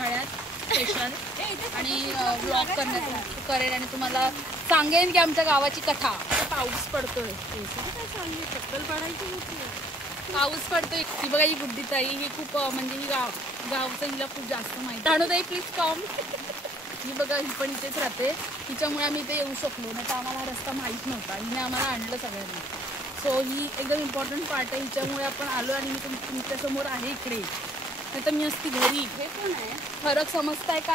पावसाळ्यात स्पेशल आणि व्लॉग करेन आणि तुम्हाला सांगेन की आमच्या गावाची कथा. पाऊस पडतोय, पाऊस पडतोय. ती बघा ही गुड्डीताई, ही खूप म्हणजे ही गावचं हिला खूप जास्त माहिती. ताई प्लीज कम. ही बघा ही पण इथेच राहते, तिच्यामुळे आम्ही इथे येऊ शकलो, नाही तर आम्हाला रस्ता माहीत नव्हता. हिने आम्हाला आणलं सगळ्यांनी. सो ही एकदम इम्पॉर्टंट पार्ट आहे, हिच्यामुळे आपण आलो आणि मी तुमच्यासमोर आहे इकडे, नाही तर मी असती घरी. हे पण आहे, फरक समजताय का?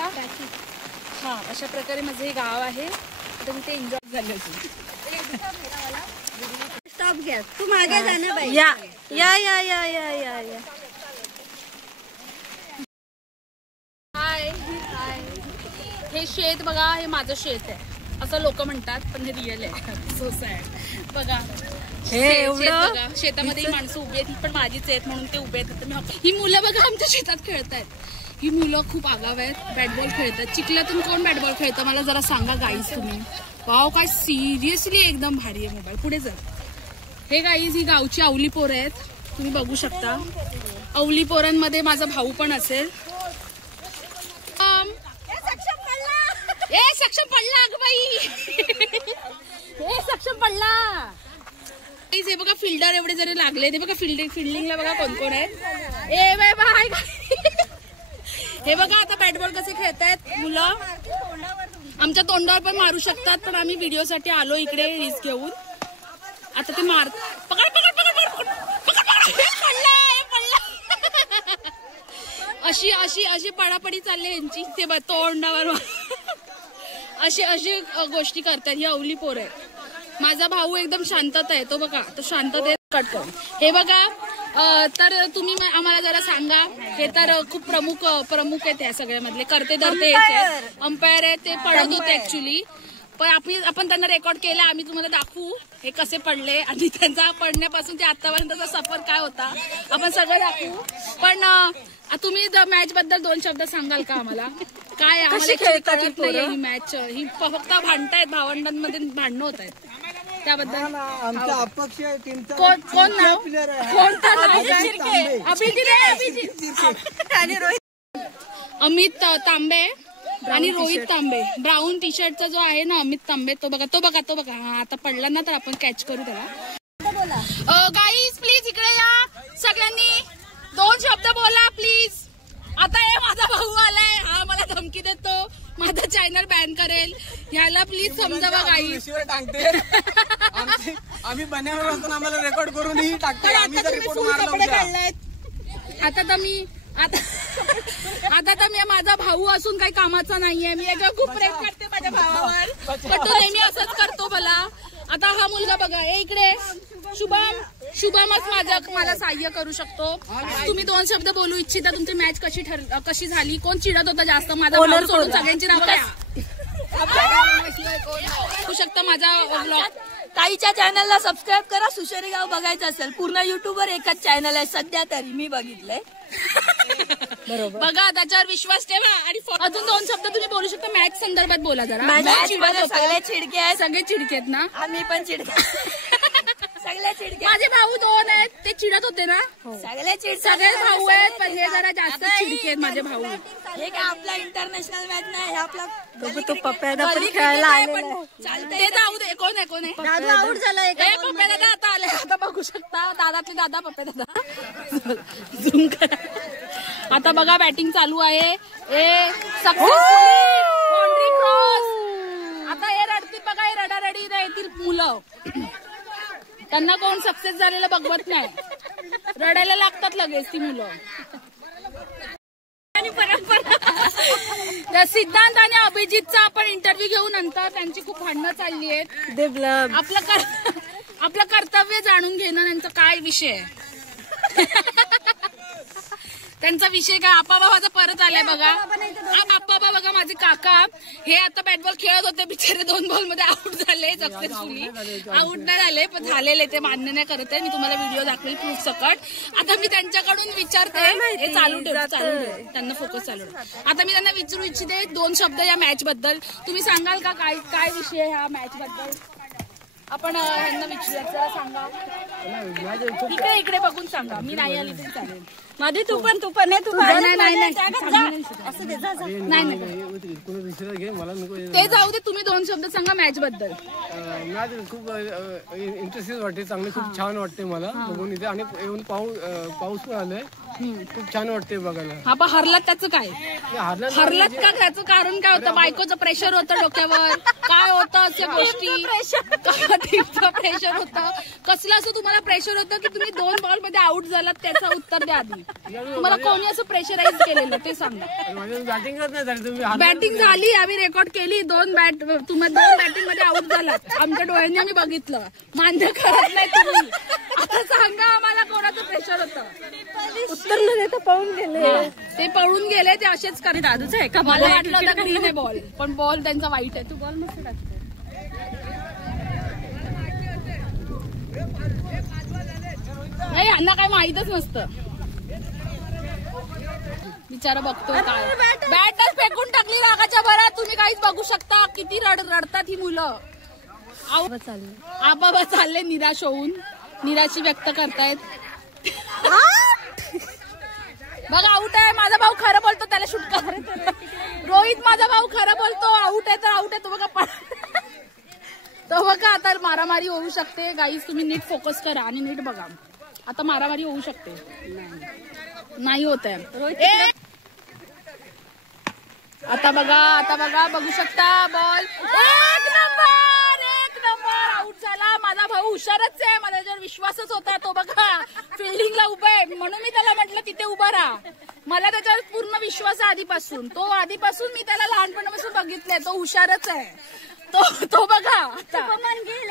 हां, अशा प्रकारे माझं हे गाव आहे. आता मी ते एन्जॉय झालं. स्टॉप घ्या, तू मागे जा ना बाई. या या या या या या या. हाय हाय. हे शेत बघा, हे माझं शेत आहे असं लोक म्हणतात, पण हे रिअल आहे. So sad. बघा हे बघा, शेतामध्ये ही माणसं उभी आहेत, ही पण माझीच आहेत म्हणून ते उभे आहेत. ही मुलं बघा आमच्या शेतात खेळतायत. ही मुलं खूप आगाव आहेत, बॅटबॉल खेळतात. चिखलातून कोण बॅटबॉल खेळतं मला जरा सांगा गाईज तुम्ही. वाव, काय सिरियसली एकदम भारी आहे मोबाईल. पुढे जा. हे गाईज ही गावची अवली पोरं आहेत, तुम्ही बघू शकता. अवली पोरांमध्ये माझा भाऊ पण असेल. सक्षम पडला अगं बाई. हे सक्षम पडला. हे बघा फिल्डर एवढे जरी लागले, ते बघा फिल्डिंगला बघा कोण कोण आहेत. ए बाय बाय. हे बघा आता बॅटबॉल कसे खेळतायत मुलं. आमच्या तोंडावर पण मारू शकतात, पण आम्ही व्हिडिओसाठी आलो इकडे रिस्क घेऊन. आता ते मार. पकड पकड पकड पकड पकड. अशी अशी अशी पडापडी चालली यांची. ते बघ तोंडावर अशी अशी गोष्टी करतात ही अवली पोरं आहे. माझा भाऊ एकदम शांतता आहे, तो बघा तो शांततेत कट करून. हे बघा, तर तुम्ही आम्हाला जरा सांगा. हे तर खूप प्रमुख आहेत या सगळ्यामधले. करते धरते अंपायर आहेत, ते पडत होते ऍक्च्युली, पण आपण त्यांना रेकॉर्ड केलं. आम्ही तुम्हाला दाखवू हे कसे पडले आणि त्यांचा पडण्यापासून ते आतापर्यंतचा सफर काय होता आपण सगळं दाखवू. पण तुम्ही मॅच बद्दल 2 शब्द सांगाल का आम्हाला? काय ही मॅच ही फक्त भांडतायत, भावंडांमध्ये भांडणं होत आहेत त्याबद्दल. कोण नाव? अमित तांबे आणि रोहित तांबे. ब्राऊन टी शर्टचा जो आहे ना अमित तांबे, तो बघा तो बघा तो बघा. हा आता पडला ना तर आपण कॅच करू त्याला. गाईज प्लीज इकडे या सगळ्यांनी. 2 शब्द बोला प्लीज. आता हे माझा भाऊ आलाय, हा मला धमकी देतो, माझा चॅनल बॅन करेल. ह्याला प्लीज समजावा गाईज. आम्ही बनावर असून आम्हाला रेकॉर्ड करून टाकतो. आता तर मी माझा भाऊ असून काही कामाचा नाहीये. मी खूप प्रेम करते माझ्या भावावर, पण तो नेहमी असंच करतो मला. आता हा मुलगा बघा, इकडे शुभमच मला सहाय्य करू शकतो. तुम्ही 2 शब्द बोलू इच्छिता. तुमची मॅच कशी झाली? कोण चिडत होता जास्त? माझा भाऊ सोडून सगळ्यांची नावं द्या. होऊ शकतं माझा व्लॉग. ताईच्या चॅनलला सबस्क्राईब करा. सुशेरी गाव बघायचं असेल, पूर्ण युट्यूबवर एकच चॅनल आहे सध्या तरी, मी बघितलंय. बरोबर, बघा त्याच्यावर विश्वास ठेवा. आणि अजून 2 शब्द तुम्ही बोलू शकता मॅच संदर्भात. बोला जरा. सगळे चिडके आहेत. सगळे चिडके आहेत ना? आम्ही पण चिडके. सगळे चिडके. माझे भाऊ 2 आहेत, ते चिडत होते ना? सगळे भाऊ आहेत, पण हे जरा जास्त चिडके आहेत माझे भाऊ. हे काय आपला इंटरनॅशनल मॅच नाही, हे आपला तो पप्प्यादा पण खेळायला आलेला. ते जाऊ दे. कोण आहे दादा आऊट झालाय. पप्प्या दादा आता आले. आता बघू शकता दादातले दादा, पप्प्या दादा. झूम करा. आता बघा बॅटिंग चालू आहे. Boundary cross. आता हे रडतील बघा, हे रडारडी येतील मुलं. त्यांना कोण सक्सेस झालेलं बघवत नाही, रडायला लागतात लगेच ती मुलं. सिद्धांत आणि अभिजितचा आपण इंटरव्ह्यू घेऊ नंतर. त्यांची खूप भांडणं चालली आहेत. आपलं कर्तव्य जाणून घेणं त्यांचा काय विषय आहे. त्यांचा विषय काय? आप्पा बाबाचा परत आलाय बघा. आप्पा बाबा बघा माझे काका, हे आता बॅटबॉल खेळत होते बिचारे. 2 बॉलमध्ये आउट झाले सक्सेसफुली. आउट नाही झाले पण झालेले, ते मान्य नाही करत आहे. मी तुम्हाला व्हिडिओ दाखवेल प्रूफ सकट. आता मी त्यांच्याकडून विचारते, हे चालू ठेव त्यांना फोकस चालू. आता मी त्यांना विचारू इच्छिते 2 शब्द या मॅच बद्दल. तुम्ही सांगाल का काय विषय ह्या मॅच बद्दल? आपण ह्यांना विचारूया, चला सांगा. इकडे बघून सांगा. मी नाही आली तरी चालेल. माझी तू पण नाही तू असं दे. नाही ते जाऊ दे. तुम्ही 2 शब्द सांगा मॅच बद्दल. मॅच खूप इंटरेस्टिंग वाटते, चांगली खूप छान वाटते मला बघून इथे. आणि येऊन पाऊस पण आलाय, खूप छान वाटते बघायला. हा पण हरलात त्याचं काय? हरलात का? त्याचं कारण काय होतं? बायकोचं प्रेशर होतं डोक्यावर, काय होतं अशा गोष्टी? टीमचं प्रेशर होतं. कसलं असं तुम्हाला प्रेशर होतं की तुम्ही 2 बॉल मध्ये आउट झालात? त्याचं उत्तर द्या आधी. तुम्हाला कोणी असं प्रेशराईज केलेलं ते सांगा. बॅटिंगच नाही झाली. तुम्ही बॅटिंग झाली, आम्ही रेकॉर्ड केली. 2 बॅटिंग मध्ये आउट झालात. आमच्या डोळ्यांनी आम्ही बघितलं. मान्य करत नाही तुम्ही. आता सांगा आम्हाला कोणाचं प्रेशर होतं? उत्तर न देता पळून गेले. ते पळून गेले. ते असेच करत. दादूच आहे का? मला वाटलं होतं ग्रीन आहे बॉल, पण बॉल त्यांचा वाईट आहे. तू बॉल मस्त टाकतो. नाही, यांना काय माहीतच नसतं. बिचारा बघतोय काय. बॅटच फेकून टाकली रागाच्या भरात. तुम्ही काहीच बघू शकता किती रडतात ही मुलं. आबाबा चालले निराश होऊन, निराशी व्यक्त करतायत. बघा आउट आहे. माझा भाऊ खरं बोलतो, त्याला शूट कर. रोहित माझा भाऊ खरं बोलतो. आउट आहे तर आउट आहे. तो बघा तो बघा. आता मारामारी होऊ शकते. गाईज तुम्ही नीट फोकस करा आणि नीट बघा. आता मारामारी होऊ शकते. नाही होत आहे. आता बघा बघू शकता बॉल. एक नंबर आउट झाला. माझा भाऊ हुशारच आहे. मला त्याच्यावर विश्वासच होता. तो बघा फिल्डिंगला उभा आहे, म्हणून मी त्याला म्हटलं तिथे उभा राहा. मला त्याच्यावर पूर्ण विश्वास आहे आधीपासून. मी त्याला लहानपणापासून बघितलंय. तो हुशारच आहे. तो बघा शुभमन गेल.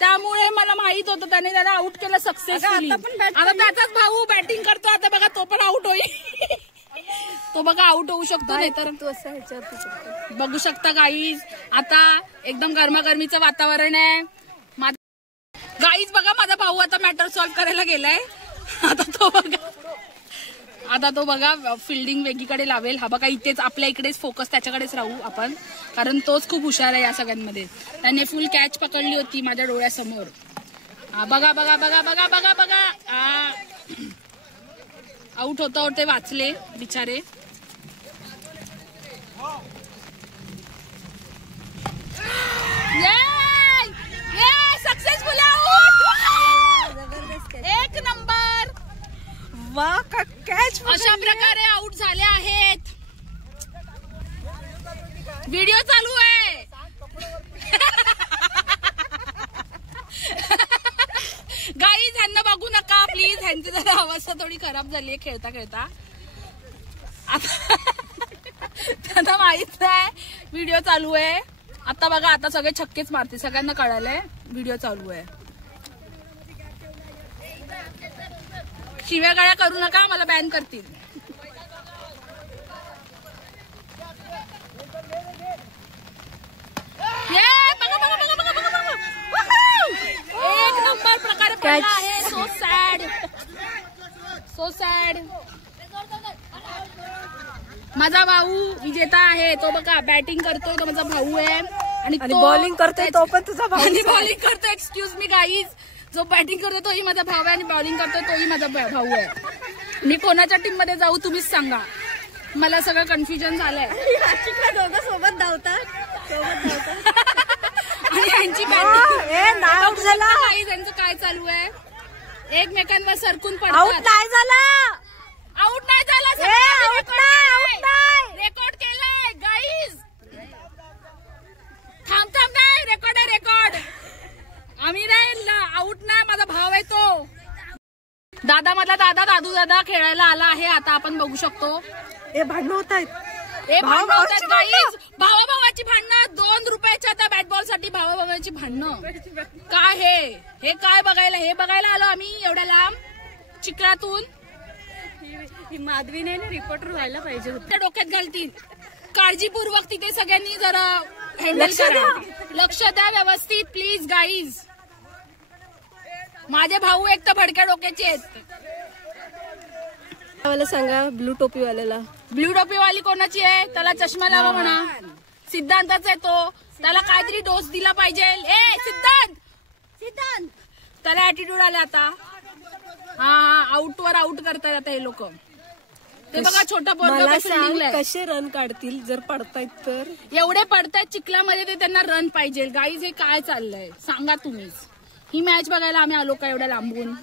त्यामुळे मला माहित होतं त्याला आउट केलं सक्सेसफुली. आता त्याचाच भाऊ बॅटिंग करतो. आता बघा तो पण आउट होईल. तो बघा आउट होऊ शकतो. नाही तर तू असं ह्याच्यावर बघू शकता गाईज. आता एकदम गरमागरमीचं वातावरण आहे. गाईज बघा माझा भाऊ आता मॅटर सॉल्व्ह करायला गेलाय. आता तो बघा फिल्डिंग वेगळीकडे लावेल. हा बघा इथेच आपल्या इकडेच फोकस त्याच्याकडेच राहू आपण, कारण तोच खूप हुशार आहे या सगळ्यांमध्ये. त्याने फुल कॅच पकडली होती माझ्या डोळ्यासमोर. बघा आउट होता ते वाचले बिचारे. Successful out. एक नंबर. वा का कॅच. अशा प्रकारे आउट झाले आहेत. व्हिडिओ चालू आहे. गाईज ह्यांना बघू नका प्लीज. ह्यांची जरा अवस्था थोडी खराब झाली आहे खेळता खेळता. त्यांना माहित नाही व्हिडिओ चालू आहे. आता बघा आता सगळे छक्केच मारते. सगळ्यांना कळालंय व्हिडिओ चालू आहे. शिव्या गाळ्या करू नका, मला बॅन करतील. एक नंबर प्रकारे पडला आहे. So sad. माझा भाऊ विजेता आहे. तो बघा बॅटिंग करतोय. तो माझा भाऊ आहे आणि बॉलिंग करतोय. तो पण तुझा भाऊ. आणि बॉलिंग करतोय. Excuse me guys. जो बॅटिंग करतो तोही माझा भाऊ आहे आणि बॉलिंग करतोय तोही माझा भाऊ आहे. मी कोणाच्या टीम मध्ये जाऊ तुम्हीच सांगा. मला सगळं कन्फ्युजन झालंय. दोघं सोबत धावतात. आणि यांची बॅटिंग आउट झाला. त्यांचं काय चालू आहे? एकमेकांवर सरकून पडतात. आउट नाही झाला. रेकॉर्ड केलाय गाईज. थांब नाही. रेकॉर्ड आहे रेकॉर्ड. आम्ही नाही आउट नाही. माझा भाव आहे तो. दादू दादा खेळायला आला आहे. आता आपण बघू शकतो. भांडणं होत आहेत. भावाभावाची भांडणं. 2 रुपयाच्या आता बॅट बॉल साठी भावाभावाची भांडणं. काय हे काय बघायला? हे बघायला आलो आम्ही एवढ्या लांब चिखलातून. माधवीने रिपोर्टर व्हायला पाहिजे होतं. त्या डोक्यात घालतील. काळजीपूर्वक तिथे सगळ्यांनी जरा हँडल करा. लक्ष द्या व्यवस्थित प्लीज गाईज. माझे भाऊ एक तर भडक्या डोक्याचे आहेत. मला सांगा ब्लू टोपीवाल्याला. ब्लू टोपीवाली कोणाची आहे? त्याला चष्मा लावा म्हणा. सिद्धांताचा आहे तो. त्याला काहीतरी डोस दिला पाहिजे. ए सिद्धांत त्याला ऍटिट्यूड आले आता. हा आउटवर आउट करतायत आता हे लोक. ते बघा छोटा पोरगा कसे रन काढतील जर पडतायत तर. एवढे पडतायत चिखलामध्ये ते त्यांना रन पाहिजे. गाईज हे काय चाललंय सांगा तुम्हीच. ही मॅच बघायला आम्ही आलो का एवढ्या लांबून?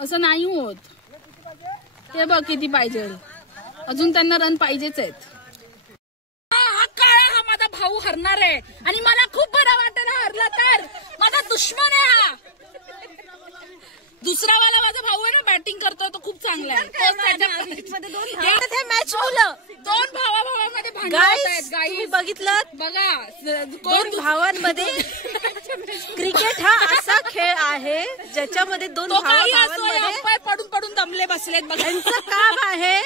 असं नाही होत. ते बघ किती पाहिजे अजून त्यांना रन पाहिजेच आहेत. हा काळा हा माझा भाऊ हरणार आहे आणि मला खूप बरं वाटेल हरला तर. माझा दुश्मन आहे हा. दुसरा वाला माझा भाऊ आहे ना बॅटिंग करतोय तो खूप चांगला आहे. मॅच मुलं दोन भावाभावांमध्ये भांडण होत आहेत. गाई बघितलं बघा दोन भावांमध्ये. क्रिकेट हा असा खेळ आहे ज्याच्यामध्ये दोन भावांमध्ये पडून पडून दमले बसलेत. त्यांचं काम आहे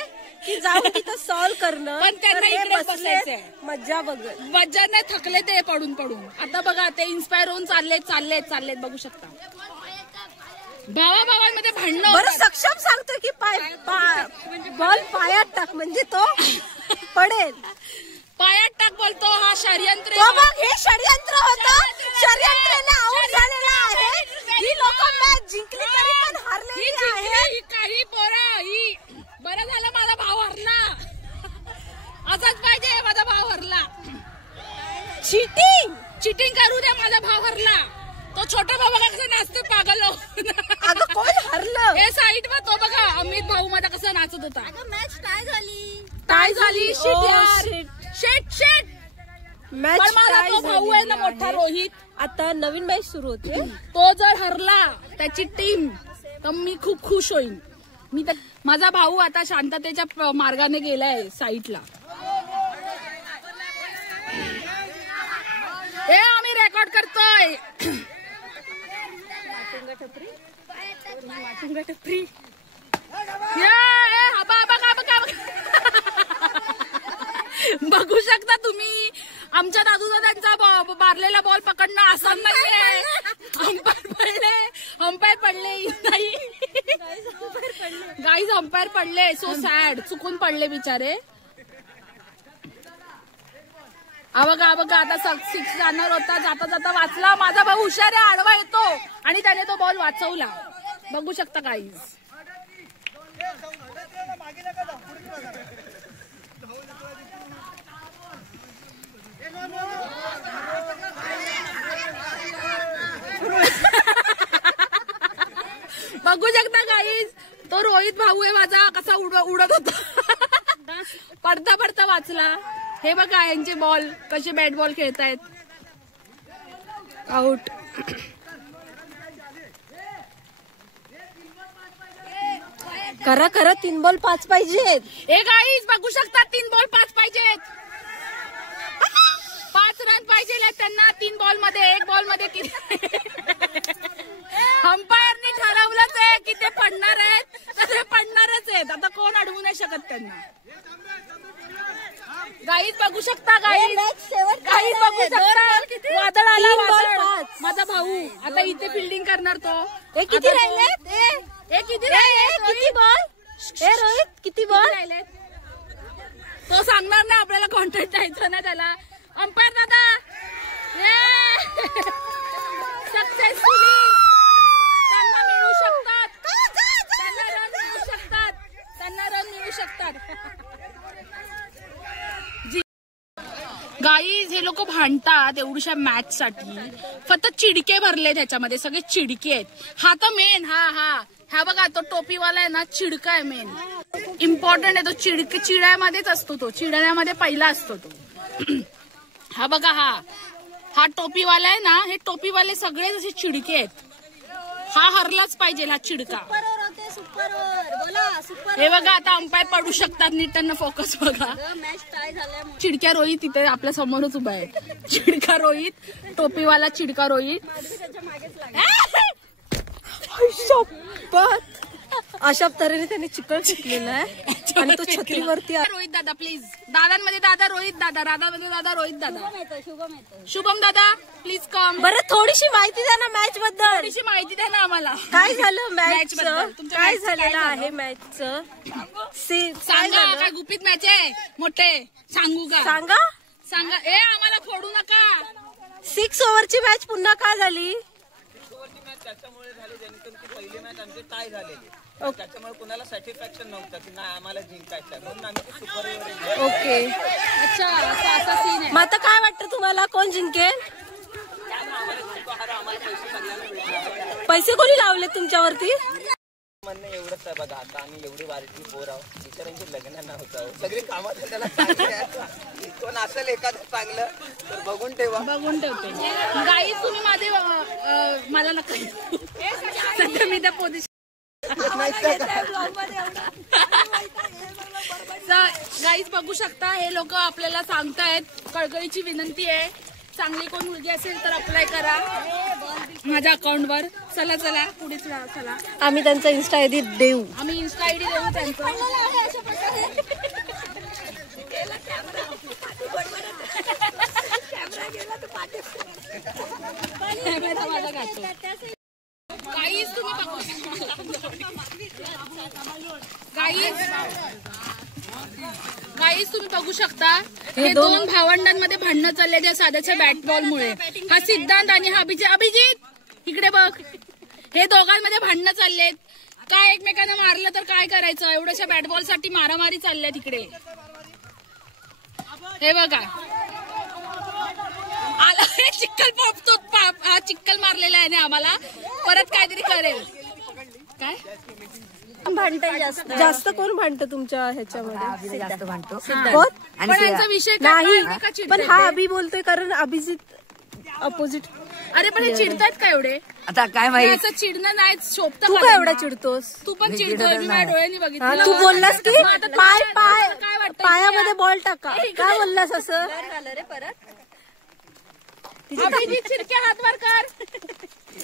की जाऊन तिथं सॉल्व्ह करणं. पण त्यांना इकडे बसायचंय मज्जा बघ. मज्जा नाही थकले ते पडून पडून. आता बघा ते इन्स्पायर होऊन चाललेत बघू शकता. भावाभावांमध्ये भांडणं. बरं सक्षम सांगतो की बॉल पायात टाक म्हणजे तो पडेल. पायात टाक बोलतो हा षडयंत्र. हे षडयंत्र होतं. षडयंत्राने आऊट झालेला आहे. ही लोक मॅच जिंकली तरी पण हारलेली आहे. काही पोरं ही बरं झालं माझा भाव हरला. असंच पाहिजे माझा भाव हरला. चिटिंग करू द्या माझा भाव हरला. तो छोटा भाऊ बघा कसं नाचतो पागल. अगं कोण हरलं? हे साईड वर तो बघा अमित भाऊ माझा कसं नाचत होता. मॅच काय झाली शेट मॅच. माझा तो भाऊ आहे ना मोठा रोहित. आता नवीन मॅच सुरू होते. तो जर हरला त्याची टीम तर मी खूप खुश होईन. मी तर माझा भाऊ आता शांततेच्या मार्गाने गेलाय साईडला. हे आम्ही रेकॉर्ड करतोय. बघू शकता तुम्ही आमच्या दादूदादांचा मारलेला बॉल पकडणं आसान नाहीये. अंपायर पडले नाही. गाईज अंपायर पडले. So sad. चुकून पडले बिचारे. बघा आता 6 जाणार होता. जाता जाता वाचला. माझा भाऊ हुशार आहे. आडवा येतो आणि त्याने तो बॉल वाचवला. बघू शकता गाईज. बघू शकता गाईज. तो रोहित भाऊ आहे माझा कसा उडत होता. पडता वाचला. हे बघा यांचे बॉल कसे बॅट बॉल खेळतायत. आउट. करा 3 बॉल 5 पाहिजेत. हे गाईज बघू शकता 3 बॉल 5 पाहिजेत. 5 रन पाहिजे त्यांना 3 बॉल मध्ये. 1 बॉल मध्ये किती अंपायरने ठरवलंच आहे की ते पडणार आहेत तर ते पडणारच आहेत. आता कोण अडवू नाही शकत त्यांना. गाईज बघू शकता. गाईज बघू शकता. वादळ आला. वादळ. माझा भाऊ आता इथे फिल्डिंग करणार तो. हे किती राहिलेत? किती बॉल? रोहित किती बॉल राहिलेत? तो सांगणार नाही आपल्याला. कॉन्ट्रॅक्ट द्यायचं ना त्याला. अंपायर दादा सक्सेसफुली त्यांना मिळू शकतात. त्यांना रन मिळू शकतात. गाईज हे लोक भांडतात एवढ्याशा मॅच साठी. फक्त चिडके भरले त्याच्यामध्ये. सगळे चिडके आहेत. हा तर मेन. हा बघा तो टोपीवाला आहे ना. चिडका आहे मेन. इम्पॉर्टंट आहे तो. चिड्यामध्येच असतो तो. चिडण्यामध्ये पहिला असतो तो. हा बघा हा टोपीवाला आहे ना. हे टोपीवाले सगळे जसे चिडके आहेत. हा हरलाच पाहिजे हा चिडका. हे बघा आता अंपायर पडू शकतात. नीट त्यांना फोकस बघा. चिडक्या रोहित तिथे आपल्या समोरच उभा आहे. चिडका रोहित. टोपीवाला चिडका रोहित. अशा तऱ्हेने त्याने चिकन शिकलेलं आहे आणि तो छत्रीवरती. रोहित दादा प्लीज. दादांमध्ये दादा रोहित दादा. राधामध्ये दादा रोहित दादा. शुभम दादा प्लीज कम. बरं थोडीशी माहिती द्या ना मॅच बद्दल. थोडीशी माहिती द्या ना आम्हाला. काय झालं मॅच काय झालेलं आहे मॅचचं? सांगा. काय गुपित मॅच आहे मोठे. सांगू का? सांगा ए आम्हाला फोडू नका. 6 ओव्हरची मॅच पुन्हा का झाली? त्याच्यामुळे झाली जेणेकरून की पहिली मॅच आमची टाय झालेली. त्याच्यामुळे कुणाला सॅटिस्फॅक्शन नव्हतं की नाही आम्हाला जिंकायचं म्हणून आम्ही सुपर ओव्हर. ओके. अच्छा असा सीन आहे. मग आता काय वाटतं तुम्हाला कोण जिंकेल? पैसे कोणी लावले तुमच्यावरती? म्हणणं एवढंच आहे बघा. आता आम्ही एवढी बारकी पोर आहोत, टीचरांची लग्न नव्हतं, सगळी कामात त्याला कोण असेल एखादं चांगलं तर बघून ठेवा. बघून ठेवते. गाईज तुम्ही माझे मला नका सध्या मी त्या पोझिशन. गाईज बघू शकता हे लोक आपल्याला सांगतायत. कळकळीची विनंती आहे, चांगली कोण मुलगी असेल तर अप्लाय करा माझ्या अकाउंटवर. चला चला पुढे चला. आम्ही त्यांचा इन्स्टा आयडी देऊ. आम्ही इन्स्टा आयडी देऊ त्यांचं. गाईज तुम्ही बघू गाईज तुम्ही बघू शकता हे दोन भावंडांमध्ये भांडणं चालले त्या साध्याच्या बॅट बॉल मुळे. हा सिद्धांत आणि हा अभिजित इकडे बघ. हे दोघांमध्ये भांडणं चाललेत. काय एकमेकांना मारलं तर काय करायचं, एवढ्याशा बॅट बॉल साठी मारामारी चालल्या तिकडे. हे बघा आला हे चिक्कल पोपतो. हा चिक्कल मारलेला आहे ना आम्हाला, परत काहीतरी करेल. काय जास्त कोण भांडतं तुमच्या ह्याच्यामध्ये? जास्त भांडतो. पण यांचा विषय नाही, पण हा अभि बोलतोय कारण अभिजित अपोजिट. अरे पण हे चिडतायत का एवढे? आता काय माहिती, असं चिडणं नाही शोभत. तू काय एवढा चिडतोस? तू पण चिडतोय, मी माझ्या डोळ्यांनी बघितलं. तू बोललास की पाय काय वाटतं पायामध्ये बॉल टाका, काय बोललास असं? अभिजित चिरके हात वर कर.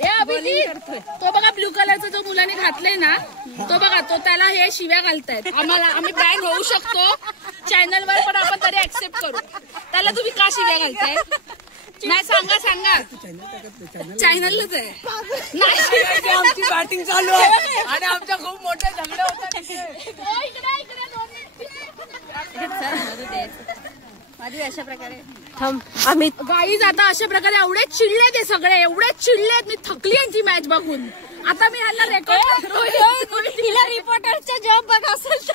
हे अभिजित तो बघा ब्ल्यू कलरचा जो मुलाने घातलाय ना तो बघा, तो त्याला हे शिव्या घालतायत. आम्हाला आम्ही बॅन होऊ शकतो चॅनलवर, पण आपण तरी ऍक्सेप्ट करू. त्याला तुम्ही का शिव्या घालताय? नाही सांगा चॅनललाच आहे. नाही आमची बॅटिंग चालू आहे आणि आमच्या खूप मोठे झगडे होतात. अशा प्रकारे आम्ही गाईज आता अशा प्रकारे एवढे चिडलेत हे सगळे, एवढे चिडलेत. मी थकली यांची मॅच बघून. आता मी ह्यांना रेकॉर्ड रिपोर्टरचा जॉब बघा असेल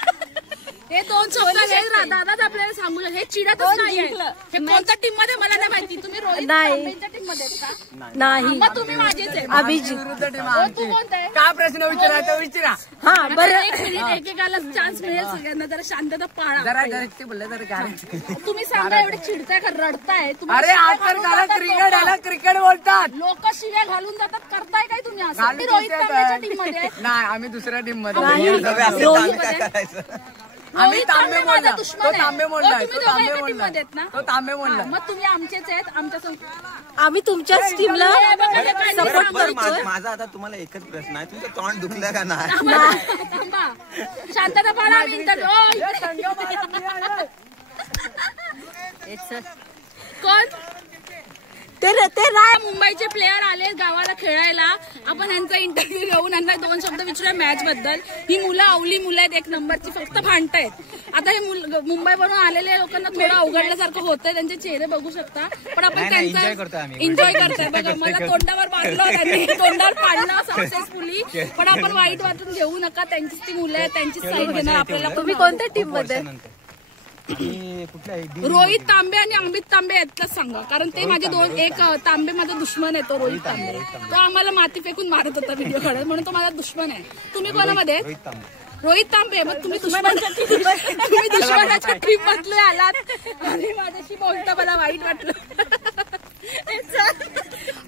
हे दोन शब्द दादाच आपल्याला सांगू शकतो. हे चिडतच नाही. हे कोणत्या टीम मध्ये मला नाही माहिती. तुम्ही रोहित तांबेच्या टीम मध्ये का? नाही, मग तुम्ही माझेच आहे. अभिजित तू कोणता आहे? काय प्रश्न विचारायचा विचारा. हा बरं. एक मिनिट, एकेकाला चान्स मिळेल. सगळ्यांना जरा शांतता पाळा. जरा ते बोलले जरा काय. तुम्ही सांगा एवढे चिडताय का रडताय? अरे आजकाल त्याला क्रिकेट आला, क्रिकेट बोलतात. लोक शिव्या घालून जातात. करताय काय तुम्ही असं? मी रोहित तांबेच्या टीम मध्ये आहे. नाही, आम्ही दुसऱ्या टीम मध्ये. काय करायचं? आम्ही तांबे बोलला, दुश्मन तो आहे. तांबे बोलला, तुम्ही तो दोघं तांबे एका बोलला, टीममध्ये आहेत ना? तो तांबे बोलला. मग तुम्ही आमचेच आहेत. आमच्या आम्ही तुमच्याच टीमला सपोर्ट करतोय. माझा आता तुम्हाला एकच प्रश्न आहे, तुमचं तोंड दुखलं का नाही? थांबा, शांतता पाळा. आम्ही इंटरव्ह्यू कोण ते राय मुंबईचे प्लेयर आले गावाला खेळायला. आपण यांचा इंटरव्ह्यू घेऊन यांना 2 शब्द विचारूया मॅच बद्दल. ही मुलं अवली मुलं आहेत, 1 नंबरची, फक्त भांडतायत. आता हे मुंबईवरून आलेल्या लोकांना थोडं अवघडल्यासारखं होतंय. त्यांचे चेहरे बघू शकता, पण आपण त्यांचा एन्जॉय करतोय. बघा मला तोंडावर मारलं त्यांनी, तोंडावर पाडलं सक्सेसफुली. पण आपण वाईट वाटून घेऊ नका. त्यांचीच ती मुलं आहेत, त्यांचीच साईड घेणार आपल्याला. तुम्ही कोणत्या टीम मध्ये? रोहित तांबे आणि अमित तांबे यातलंच सांगा, कारण ते माझे एक तांबे माझा दुश्मन आहे. तो रोहित तांबे, तो आम्हाला माती फेकून मारत होता व्हिडिओ काढत, म्हणून तो माझा दुश्मन आहे. तुम्ही कोणामध्ये? रोहित तांबे. मग तुम्ही दुश्मनाच्या टीम मधले आलात आणि माझ्याशी बोलता मला वाईट वाटलं.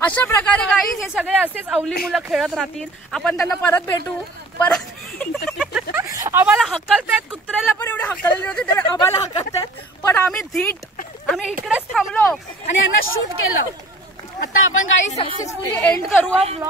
अशा प्रकारे गाईज हे सगळे असेच अवली मुलं खेळत राहतील. आपण त्यांना परत भेटू. परत आम्हाला हकलतायत, कुत्र्याला पण एवढे हकलले होते तेवढे आम्हाला हकलतायत. पण आम्ही धीट, आम्ही इकडेच थांबलो आणि यांना शूट केलं. आता आपण गाईज सक्सेसफुली एंड करू हा ब्लॉग.